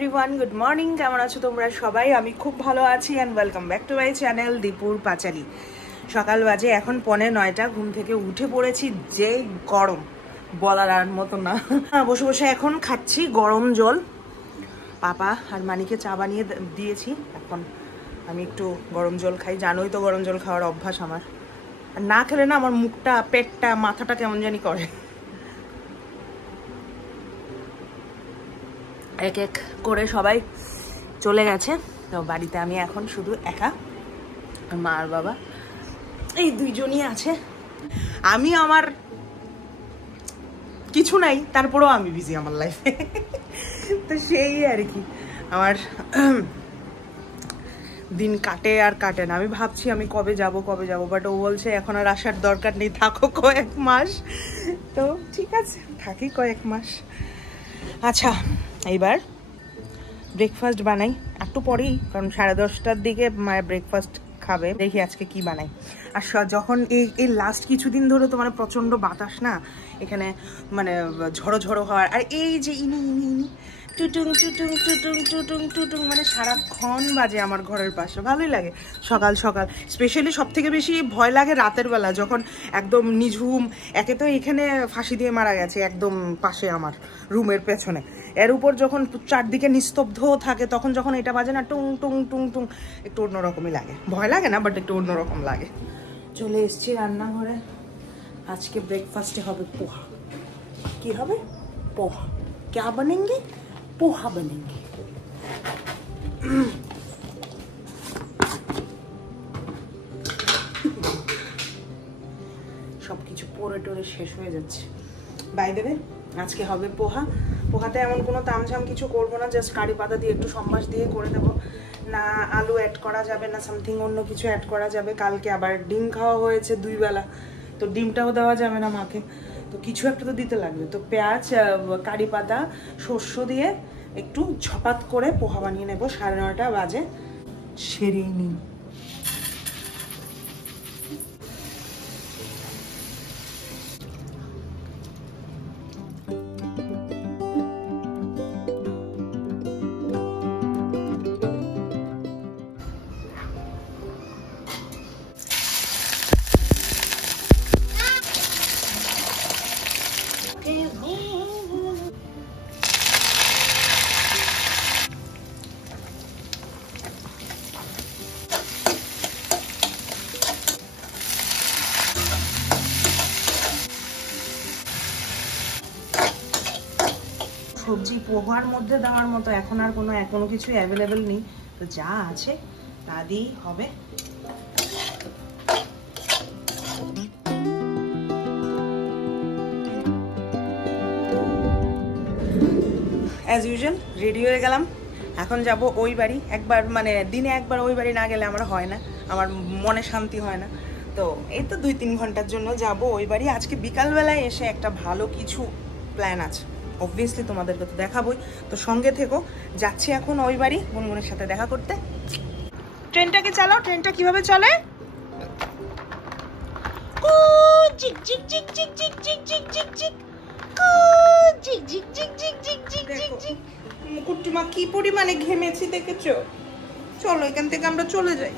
Everyone, good morning. কেমন আছো তোমরা সবাই? আমি খুব ভালো আছি and welcome back to my channel দীপুর পাঁচালী। সকাল বাজে এখন 8:45। ঘুম থেকে উঠে পড়েছি, যে গরম বলার আর মতো না। বসে বসে এখন খাচ্ছি গরম জল। পাপা আর মানিকে চা বানিয়ে দিয়েছি, এখন আমি একটু গরম জল খাই। জানোই তো গরম জল খাওয়ার অভ্যাস আমার, আর না খেলে না আমার মুখটা, পেটটা, মাথাটা কেমন জানি করে। এক এক করে সবাই চলে গেছে, তো বাড়িতে আমি এখন শুধু একা, মা আর বাবা এই দুইজনই আছে। আমি আমার কিছু নাই, তারপরেও আমি বিজি আমার লাইফে। তো সেই আর কি, আমার দিন কাটে আর কাটে না। আমি ভাবছি আমি কবে যাব, বাট ও বলছে এখন আর আসার দরকার নেই, থাকো কয়েক মাস। তো ঠিক আছে, থাকি কয়েক মাস। আচ্ছা, এইবার ব্রেকফাস্ট বানাই একটু পরেই, কারণ 10:30টার দিকে মায়ের ব্রেকফাস্ট খাবে। দেখি আজকে কি বানাই। আর যখন এই লাস্ট কিছুদিন ধরে তো মানে প্রচণ্ড বাতাস না এখানে, মানে ঝড়ো ঝড়ো হওয়ার, আর এই যে ইনি ইনি ইনি টুটুং টুটুং টুটুং টুটুং টুটুং মানে সারাক্ষণ বাজে আমার ঘরের পাশে। ভালোই লাগে সকাল সকাল। স্পেশালি সব থেকে বেশি ভয় লাগে রাতের বেলা, যখন একদম নিঝুম। একে তো এখানে ফাঁসি দিয়ে মারা গেছে একদম পাশে আমার রুমের পেছনে, এর উপর যখন চারদিকে নিস্তব্ধ থাকে, তখন যখন এটা বাজে না টুং টুং টুং টুং, একটু অন্যরকমই লাগে। ভয় লাগে না, বাট একটু অন্যরকম লাগে। চলে এসছি রান্নাঘরে। আজকে ব্রেকফাস্টে হবে পোহা। কি হবে? পোহা। क्या बनेंगे? पोहा बनेंगे। সবকিছু পরে টোরে শেষ হয়ে যাচ্ছে। বাই দেবে আজকে হবে পোহা। পোহাতে এমন কোনো তামঝাম কিছু করবো না, জাস্ট কারি পাতা দিয়ে একটু সম্বাস দিয়ে করে দেবো। না আলু অ্যাড করা যাবে, না সামথিং অন্য কিছু অ্যাড করা যাবে। কালকে আবার ডিম খাওয়া হয়েছে 2 বেলা, তো ডিমটাও দেওয়া যাবে না মাকে, তো কিছু একটা তো দিতে লাগবে। তো পেঁয়াজ, কারি পাতা, শস্য দিয়ে একটু ঝপাত করে পোহা বানিয়ে নেবো। 9:30 বাজে, সেরেই নিই। সবজি পোহার মধ্যে দেওয়ার মতো এখন আর কোনো কিছু অ্যাভেলেবেল নেই, তো যা আছে তা দিয়েই হবে। অ্যাজ ইউজুয়াল রেডি হয়ে গেলাম। এখন যাব ওই বাড়ি। একবার মানে দিনে একবার ওই বাড়ি না গেলে আমার হয় না, আমার মনে শান্তি হয় না। তো এই তো 2-3 ঘন্টার জন্য যাব ওই বাড়ি। আজকে বিকালবেলায় এসে একটা ভালো কিছু প্ল্যান আছে, অবভিয়াসলি তোমাদেরকে তো দেখাবোই, তো সঙ্গে থেকো। যাচ্ছি এখন ওই বাড়ি গুনগুনের সাথে দেখা করতে। ট্রেনটাকে চালাও। ট্রেনটা কিভাবে চলে? মুকুটমা কি পরিমাণে ঘেমেছি দেখেছো? চলো এখান থেকে আমরা চলে যাই।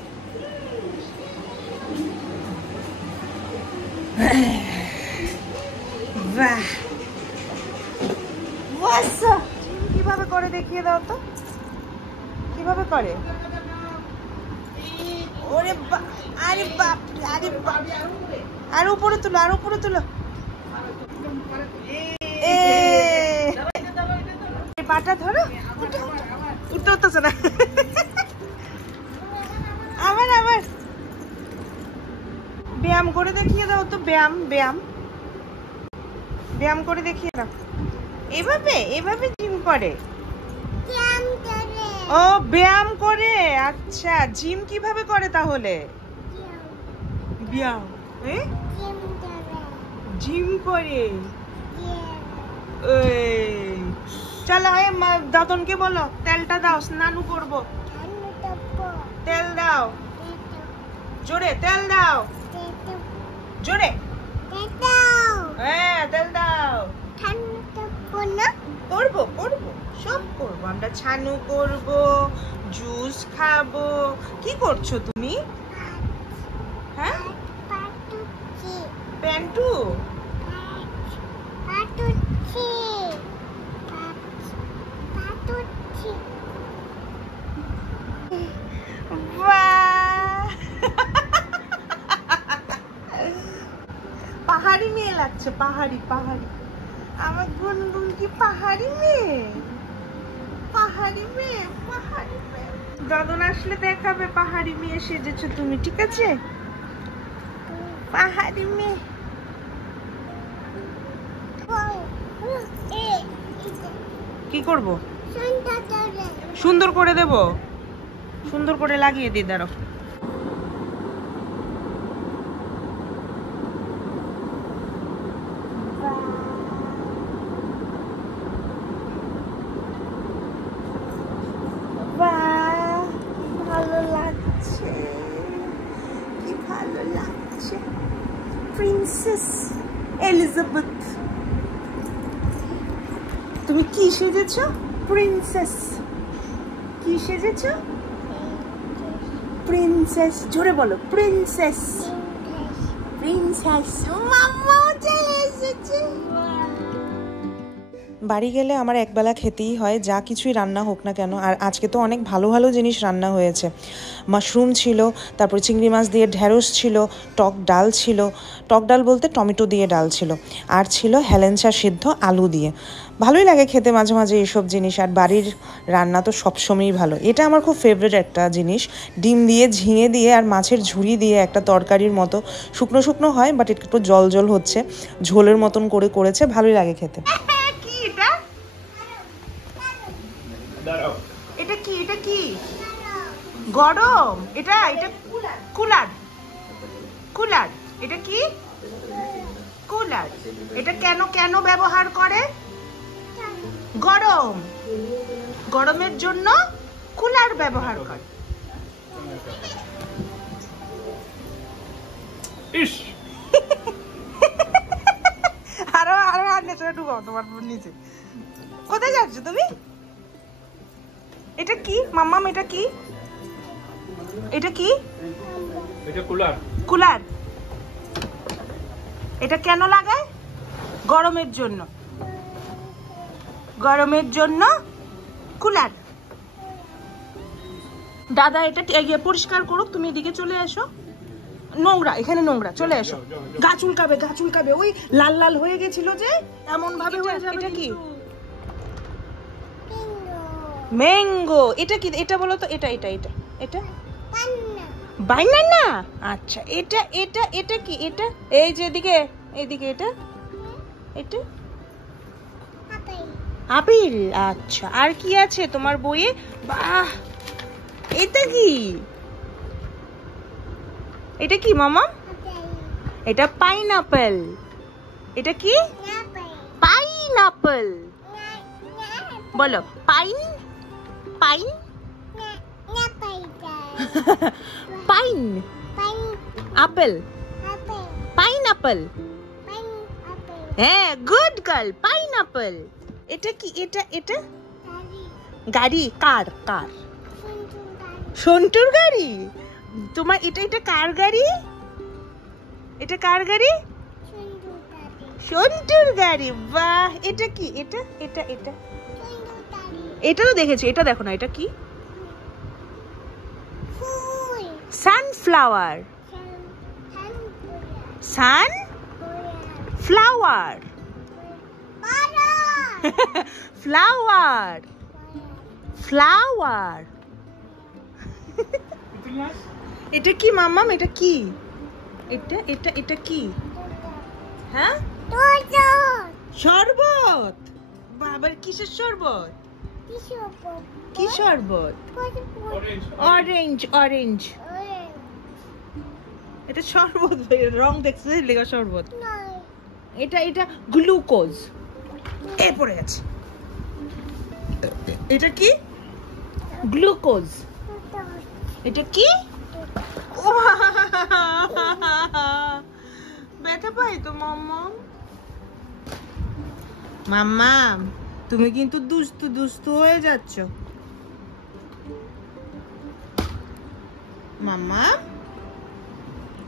বাহ, কিভাবে করে দেখিয়ে দাও তো, কিভাবে করে? ওরে আরে বাপ, আরে বাপ, আর উপরে তুলো, আর উপরে তুলো। পাটা ধরো, উঠতে উঠতেছে না। আবার আবার ব্যায়াম করে দেখিয়ে দাও তো। ব্যায়াম ব্যায়াম ব্যায়াম করে দেখিয়ে দাও। এভাবে এভাবে জিম করে? ও ব্যায়াম করে, আচ্ছা। জিম কিভাবে করে তাহলে? ব্যায়াম জিম করে। চলো দাদনকে বলো তেলটা দাও, স্নান করবো। তেল দাও, জোরে তেল দাও, জোরে। হ্যাঁ তেল দাও। করবো করবো সব করবো আমরা, ছানু করব, জুস খাবো। কি করছো তুমি? হ্যাঁ, প্যান্টু পাহাড়ি মেয়ে লাগছে, পাহাড়ি পাহাড়ি। আমার গুনগুন কি পাহাড়ি মেয়ে? পাহাড়ি মেয়ে, পাহাড়ি মেয়ে। দাদন আসলে দেখাবে পাহাড়ি মেয়ে সেজেছো তুমি, ঠিক আছে? পাহাড়ি মেয়ে। কি করব? সুন্দর করে দেব, সুন্দর করে লাগিয়ে দিই, দাঁড়াও। ভালো লাগছে, কি ভালো লাগছে। Princess Elizabeth. তুমি কি সেজেছো? প্রিন্সেস। কি সেজেছো? প্রিন্সেস। জোরে বলো, প্রিন্সেস। প্রিন্সেস। মাম্মা চলে এসেছে। বাড়ি গেলে আমার একবেলা খেতেই হয়, যা কিছুই রান্না হোক না কেন। আর আজকে তো অনেক ভালো ভালো জিনিস রান্না হয়েছে। মাশরুম ছিল, তারপরে চিংড়ি মাছ দিয়ে ঢ্যাঁড়স ছিল, টক ডাল ছিল, টক ডাল বলতে টমেটো দিয়ে ডাল ছিল, আর ছিল হেলেঞ্চা সিদ্ধ আলু দিয়ে। ভালোই লাগে খেতে মাঝে মাঝে এইসব জিনিস। আর বাড়ির রান্না তো সবসময়ই ভালো। এটা আমার খুব ফেভারিট একটা জিনিস। ডিম দিয়ে, ঝিঙে দিয়ে আর মাছের ঝুড়ি দিয়ে একটা তরকারির মতো, শুকনো শুকনো হয় বাট একটু জল জল হচ্ছে, ঝোলের মতন করে করেছে, ভালোই লাগে খেতে। এটা কি? এটা কি? গরম? এটা এটা কুলার। কুলার। এটা কি? কুলার। এটা কেন কেন ব্যবহার করে? গরম, গরমের জন্য কুলার ব্যবহার করে। আরো আরো নিচে ঢুকাও তোমার নিচে। কোথায় যাচ্ছ তুমি? এটা কি মাম্মাম? এটা কি? এটা কি? এটা কুলার। কুলার। এটা কেন লাগায়? গরমের জন্য। গরমের জন্য কুলার। দাদা এটা পরিষ্কার করুক, তুমি এদিকে চলে এসো। নোংরা, এখানে নোংরা, চলে এসো। গা চুলকাবে, গা চুলকাবে। ওই লাল লাল হয়ে গেছিল যে, এমন ভাবে হয়ে যাবে। এটা কি? ম্যাঙ্গো। এটা কি? এটা বলো তো। এটা এটা এটা এটা বানানা। আচ্ছা, এটা এটা এটা কি? এটা এই যে এদিকে, এইদিকে। এটা এটা আপেল। আচ্ছা, আর কি আছে তোমার বইয়ে? বাহ, এটা কি? এটা কি মামা? এটা পাইনাপেল। এটা কি? পাইনাপেল। বলো pine. Pine. Pine. Apple. Pineapple. হ্যাঁ, গুড গার্ল। পাইনাপেল। এটা কি? এটা এটা গাড়ি। কার? কার? সন্টুর গাড়ি। তোমার এটা এটা কার গাড়ি? এটা কার গাড়ি? সন্টুর গাড়ি। বাহ, এটা কি? এটা এটা এটা এটা তো দেখেছি। এটা দেখো না, এটা কি? সানফ্লাওয়ার। সান ফ্লাওয়ার। ফ্লাওয়ার। ফ্লাওয়ার। এটা কি মাম্মাম? এটা কি? এটা এটা এটা কি? হ্যাঁ, শরবত। বাবার কিসের শরবত? কি শরবত? অরেঞ্জ। অরেঞ্জ। এটা শরবত, রং দেখছে লেগা শরবত। এটা এটা গ্লুকোজ। এ পড়ে গেছে। এটা কি? গ্লুকোজ। এটা কি? ব্যথা পাই তো মাম্মা। মাম্মা তুমি কিন্তু দুষ্টু দুষ্টু হয়ে যাচ্ছ। মাম্মা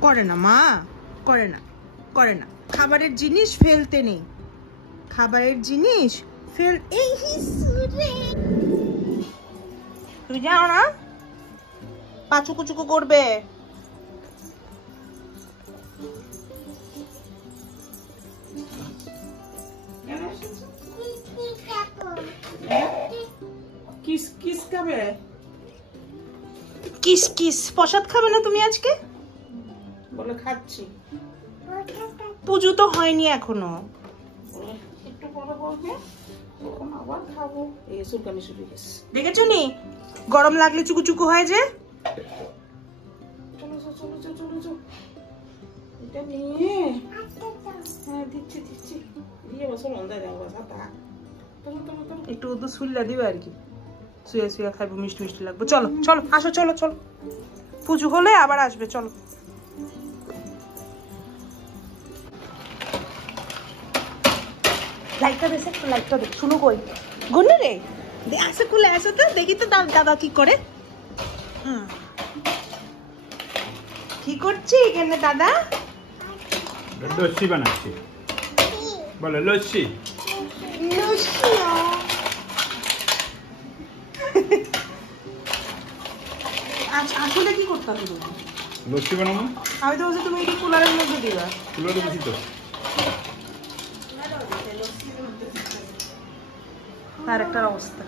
করে না, মা করে না, করে না। খাবারের জিনিস ফেলতে নেই, খাবারের জিনিস ফেল। এই তুমি জানো না পাচুকু চুকু করবে। কিস কিস খাবে, কিস কিস। প্রসাদ খাবে না তুমি আজকে? বলে খাচ্ছি। পুজো তো হয়নি এখনো, একটু পরে বলবে আবার খাবো। এই সুলকানি শুরু গেছে, দেখেছো নি? গরম লাগলে চুকু চুকু হয় যে। চলো চলো চলো চলো চলো, এটা নিয়ে হ্যাঁ দিচ্ছি দিচ্ছি দিয়ে বসো। লন্ডা যাবো একটু ওদের শুইলা দিবে আর কি, শুয়ে শুয়ে খাইবো, মিষ্টি মিষ্টি লাগবে। চলো চলো আসো, চলো চলো, পুজো হলে আবার আসবে। চলো লাইটটা দেশে, লাইটটা দেখ। শুনো কই গুন্নু রে, আসো খুলে আসো তো দেখি তো দাদা কি করে। কি করছি এখানে দাদা? লস্যি বানাচ্ছি। বলো লস্যি। লস্যি আসলে কি করতে হবে? লস্যি বানাবো। আমি তো বলছি তুমি এটি কুলারের মধ্যে দিবা। কুলারে দিছি তো। আর একটা অবস্থা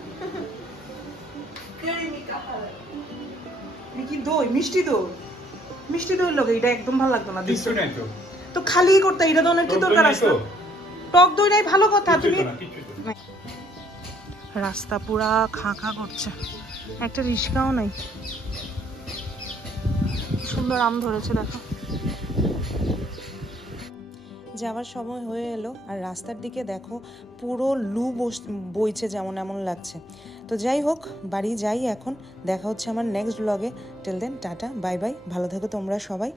কি দই, মিষ্টি দই, মিষ্টি দই লোক এটা একদম ভালো লাগতো না। তো খালি করতে, এটা তো অনেক কি দরকার আছে? টক দই নাই, ভালো কথা। তুমি রাস্তা পুরা খা খা করছে, একটা রিস্কাও নাই। সুন্দর আম ধরেছে দেখো। যাওয়ার সময় হয়ে এলো, আর রাস্তার দিকে দেখো পুরো লু বইছে, যেমন এমন লাগছে। তো যাই হোক, বাড়ি যাই এখন। দেখা হচ্ছে আমার নেক্সট ব্লগে। Till then tata, bye bye, ভালো থেকো তোমরা সবাই।